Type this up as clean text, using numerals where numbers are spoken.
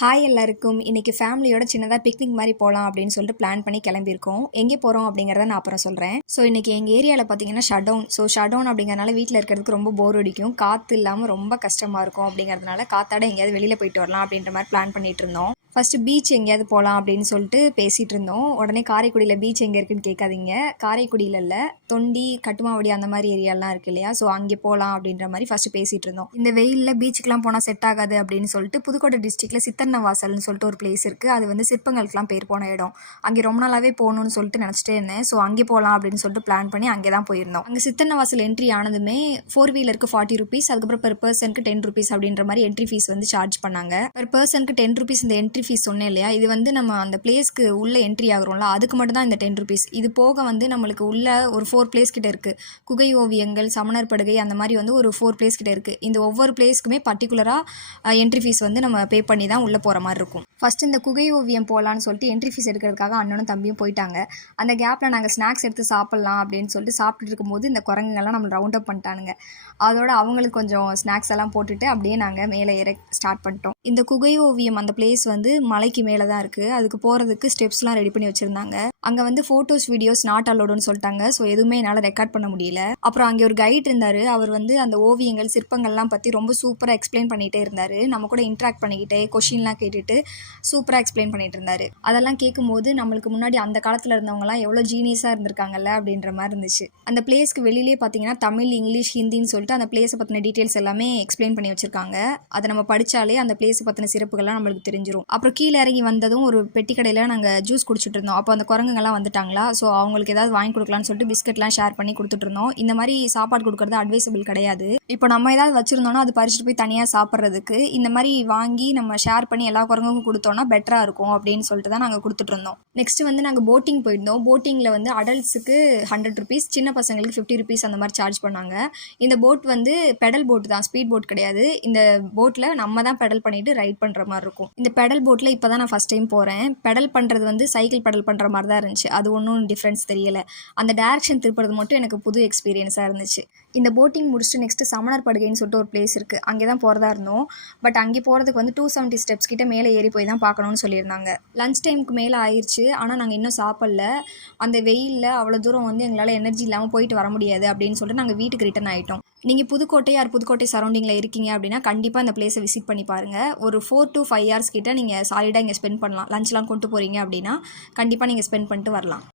Hi எல்லாருக்கும். இன்னைக்கு ஃபேமிலியோட சின்னதாக பிக்னிக் மாதிரி போகலாம் அப்படின்னு சொல்லிட்டு பிளான் பண்ணி கிளம்பியிருக்கோம். எங்கே போகிறோம் அப்படிங்கிறத நான் அப்புறம் சொல்கிறேன். ஸோ இன்றைக்கி எங்கள் ஏரியாவில் பார்த்தீங்கன்னா shut down. So shut down அப்படிங்கிறனால வீட்டில் இருக்கிறதுக்கு ரொம்ப போர் அடிக்கும், காற்று இல்லாமல் ரொம்ப கஷ்டமாக இருக்கும். அப்படிங்கிறதுனால காத்தாட எங்கேயாவது வெளியில் போயிட்டு வரலாம் அப்படின்ற மாதிரி பிளான் பண்ணிட்டு இருந்தோம். ஃபஸ்ட்டு பீச் எங்கேயாவது போகலாம் அப்படின்னு சொல்லிட்டு பேசிகிட்டு இருந்தோம். உடனே காரைக்குடியில் பீச் எங்கே இருக்குன்னு கேட்காதீங்க. காரைக்குடியில் இல்லை, தொண்டி, கட்டுமாவடி அந்த மாதிரி ஏரியாலாம் இருக்குது இல்லையா, ஸோ அங்கே போகலாம் அப்படின்ற மாதிரி ஃபஸ்ட்டு பேசிகிட்டு இருந்தோம். இந்த வெயிலில் பீச்சுக்கெலாம் போனால் செட் ஆகாது அப்படின்னு சொல்லிட்டு புதுக்கோட்டை டிஸ்ட்ரிக்டில் சித்தன்னவாசல்னு சொல்லிட்டு ஒரு பிளேஸ் இருக்குது. அது வந்து சிற்பங்களுக்கெலாம் பேர் போன இடம். அங்கே ரொம்ப நாளாகவே போகணுன்னு சொல்லிட்டு நினச்சிட்டே இருந்தேன். ஸோ அங்கே போகலாம் அப்படின்னு சொல்லிட்டு பிளான் பண்ணி அங்கே தான் போயிருந்தோம். அங்கே சித்தன்னவாசல் என்ட்ரி ஆனதுமே 4 வீலருக்கு 40 rupees, அதுக்கப்புறம் பெர் பர்சனுக்கு 10 rupees அப்படின்ற மாதிரி என்ட்ரி ஃபீஸ் வந்து சார்ஜ் பண்ணாங்க. பெர் பர்சனுக்கு 10 rupees இந்த என்ட்ரி ஃபீஸ் சொன்னேன் இல்லையா, இது வந்து நம்ம அந்த பிளேஸ்க்கு உள்ளே என்ட்ரி ஆகிறோம்ல, அதுக்கு மட்டும் தான் இந்த 10 rupees. இது போக வந்து நம்மளுக்கு உள்ள ஒரு 4 பிளேஸ் கிட்ட இருக்குது. குகை ஓவியங்கள், சமணர் படுகை, அந்த மாதிரி வந்து ஒரு 4 பிளேஸ் கிட்ட இருக்குது. இந்த ஒவ்வொரு பிளேஸ்க்குமே பர்டிகுலராக என்ட்ரி ஃபீஸ் வந்து நம்ம பே பண்ணி தான் உள்ளே போகிற மாதிரி இருக்கும். ஃபஸ்ட்டு இந்த குகை ஓவியம் போகலான்னு சொல்லிட்டு என்ட்ரி ஃபீஸ் எடுக்கிறதுக்காக அண்ணனும் தம்பியும் போயிட்டாங்க. அந்த கேப்பில் நாங்கள் ஸ்நாக்ஸ் எடுத்து சாப்பிட்லாம் அப்படின்னு சொல்லிட்டு சாப்பிட்டுட்டு இருக்கும்போது இந்த குரங்குங்கள்லாம் நம்மளை ரவுண்ட் அப் பண்ணிட்டானுங்க. அதோட அவங்களுக்கு கொஞ்சம் ஸ்நாக்ஸ் எல்லாம் போட்டுட்டு அப்படியே நாங்கள் மேலே ஏற ஸ்டார்ட் பண்ணிட்டோம். இந்த குகை ஓவியம் அந்த பிளேஸ் வந்து மலைக்கு மேலே தான் இருக்குது. அதுக்கு போகிறதுக்கு ஸ்டெப்ஸ்லாம் ரெடி பண்ணி வச்சுருந்தாங்க. அங்கே வந்து ஃபோட்டோஸ் வீடியோஸ் நாட் அலோடுன்னு சொல்லிட்டாங்க. ஸோ எதுவுமே என்னால் ரெக்கார்ட் பண்ண முடியல. அப்புறம் அங்கே ஒரு கைட் இருந்தார். அவர் வந்து அந்த ஓவியங்கள், சிற்பங்கள்லாம் பற்றி ரொம்ப சூப்பராக எக்ஸ்பிளைன் பண்ணிகிட்டே இருந்தார். நம்ம கூட இன்ட்ராக்ட் பண்ணிக்கிட்டே கொஷின்லாம் கேட்டுட்டு சூப்பராக எக்ஸ்பிளைன் பண்ணிட்டு இருந்தார். அதெல்லாம் கேட்கும்போது நம்மளுக்கு முன்னாடி அந்த காலத்தில் இருந்தவங்கலாம் எவ்வளோ ஜீனியஸாக இருந்திருக்காங்கல்ல அப்படின்ற மாதிரி இருந்துச்சு. அந்த பிளேஸ்க்கு வெளியிலே பார்த்தீங்கன்னா தமிழ், இங்கிலீஷ், ஹிந்தின்னு சொல்லிட்டு அந்த பிளேஸை பற்றின டீட்டெயில்ஸ் எல்லாமே எக்ஸ்பிளைன் பண்ணி வச்சுருக்காங்க. அதை நம்ம படித்தாலே அந்த பிளேஸை பற்றின சிறப்புகள்லாம் நம்மளுக்கு தெரிஞ்சிடும். அப்புறம் கீழே இறங்கி வந்ததும் ஒரு பெட்டி கடையில் நாங்கள் ஜூஸ் குடிச்சிட்டு இருந்தோம். அப்போ அந்த குரங்குங்கள்லாம் வந்துட்டாங்களா, ஸோ அவங்களுக்கு ஏதாவது வாங்கி கொடுக்கலான்னு சொல்லிட்டு பிஸ்கெட்லாம் ஷேர் பண்ணி கொடுத்துட்டு இருந்தோம். இந்த மாதிரி சாப்பாடு கொடுக்குறது அட்வைசபிள் கிடையாது. இப்போ நம்ம ஏதாவது வச்சுருந்தோம்னா அது பறிச்சுட்டு போய் தனியாக சாப்பிட்றதுக்கு இந்த மாதிரி வாங்கி நம்ம ஷேர் பண்ணி எல்லா குரங்குக்கும் கொடுத்தோம்னா பெட்டராக இருக்கும் அப்படின்னு சொல்லிட்டு தான் நாங்கள் கொடுத்துட்டு இருந்தோம். நெக்ஸ்ட்டு வந்து நாங்கள் போட்டிங் போயிருந்தோம். போட்டிங்கில் வந்து அடல்ட்ஸுக்கு 100 rupees, சின்ன பசங்களுக்கு 50 rupees அந்த மாதிரி சார்ஜ் பண்ணாங்க. இந்த போட் வந்து பெடல் போட் தான், ஸ்பீட் போட் கிடையாது. இந்த போட்டில் நம்ம தான் பெடல் பண்ணிட்டு ரைட் பண்ணுற மாதிரி இருக்கும். இந்த பெடல் போட்டில் இப்போ தான் நான் ஃபஸ்ட் டைம் போகிறேன். பெடல் பண்ணுறது வந்து சைக்கிள் பெடல் பண்ணுற மாதிரி தான் இருந்துச்சு. அது ஒன்றும் டிஃப்ரென்ஸ் தெரியலை. அந்த டேரக்ஷன் திருப்புறது மட்டும் எனக்கு புது எக்ஸ்பீரியன்ஸாக இருந்துச்சு. இந்த போட்டிங் முடிச்சுட்டு நெக்ஸ்ட்டு சமணர் படுகைன்னு சொல்லிட்டு ஒரு பிளேஸ் இருக்குது. அங்கே தான் போகிறதா இருந்தோம். பட் அங்கே போகிறதுக்கு வந்து 270 steps கிட்ட மேலே ஏறி போய் தான் பார்க்கணுன்னு சொல்லியிருந்தாங்க. லஞ்ச் டைமுக்கு மேலே ஆயிடுச்சு, ஆனால் நாங்கள் இன்னும் சாப்பிடல. அந்த வெயிலில் அவ்வளோ தூரம் வந்து எங்களால் எனர்ஜி இல்லாமல் போயிட்டு வர முடியாது அப்படின்னு சொல்லிட்டு நாங்கள் வீட்டுக்கு ரிட்டர்ன் ஆகிட்டோம். நீங்கள் புதுக்கோட்டை சரௌண்டிங்கில் இருக்கீங்க அப்படின்னா கண்டிப்பாக இந்த பிளேஸை விசிட் பண்ணி பாருங்கள். ஒரு 4 to 5 hours கிட்ட நீங்கள் சாலிடாக இங்கே ஸ்பெண்ட் பண்ணலாம். லஞ்ச்லாம் கொண்டு போகிறீங்க அப்படின்னா கண்டிப்பாக நீங்கள் ஸ்பெண்ட் பண்ணிட்டு வரலாம்.